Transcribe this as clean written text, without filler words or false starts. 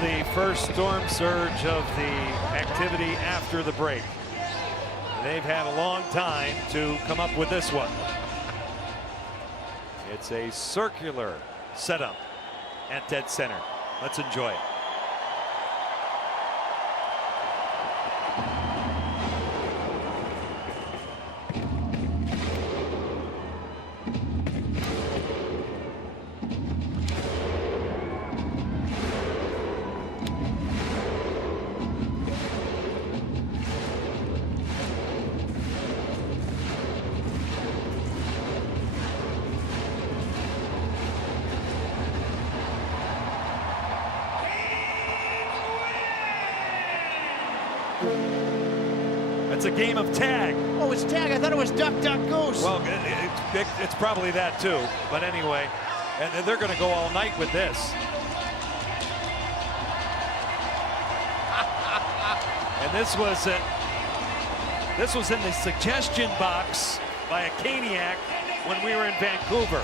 the first storm surge of the activity after the break. They've had a long time to come up with this one. It's a circular setup at dead center. Let's enjoy it. It's a game of tag. Oh, it's tag. I thought it was duck, duck, goose. Well, it's probably that too. But anyway, and they're going to go all night with this. And this was in the suggestion box by a Caniac when we were in Vancouver.